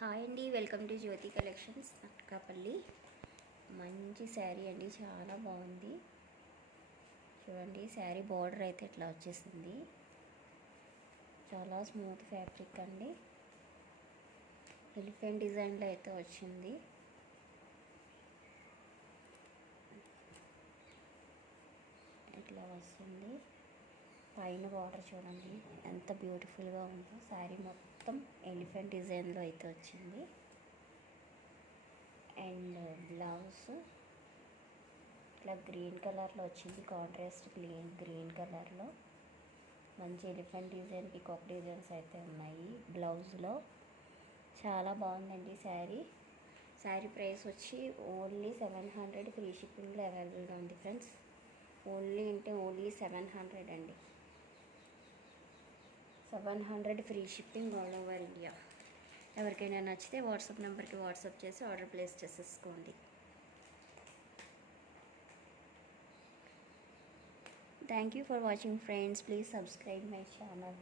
Hi అండి, welcome to Jyothi collections Anakapalli. మంచి శారీ అండి, చాలా బాగుంది. చూడండి, శారీ బార్డర్ అయితే ఇట్లా వచ్చేసింది. చాలా స్మూత్ ఫ్యాబ్రిక్ అండి. ఎలిఫెంట్ డిజైన్లో అయితే వచ్చింది. ఇట్లా వస్తుంది. పైన బార్డర్ చూడండి ఎంత బ్యూటిఫుల్గా ఉందో. శారీ మొత్తం ఎలిఫెంట్ డిజైన్లో అయితే వచ్చింది. అండ్ బ్లౌజ్ ఇట్లా గ్రీన్ కలర్లో వచ్చింది. కాంట్రాస్ట్ గ్రీన్ కలర్లో మంచి ఎలిఫెంట్ డిజైన్, పికాక్ డిజైన్స్ అయితే ఉన్నాయి బ్లౌజ్లో. చాలా బాగుందండి శారీ. శారీ ప్రైస్ వచ్చి ఓన్లీ 700, ఫ్రీ షిప్పింగ్లో అవైలబుల్గా ఉంది ఫ్రెండ్స్. ఓన్లీ అంటే ఓన్లీ 700 అండి. 700 free shipping all over India. ఎవరికైనా నచ్చితే వాట్సాప్ నెంబర్కి వాట్సాప్ చేసి ఆర్డర్ ప్లేస్ చేసేసుకోండి. Thank you for watching friends. Please subscribe my channel.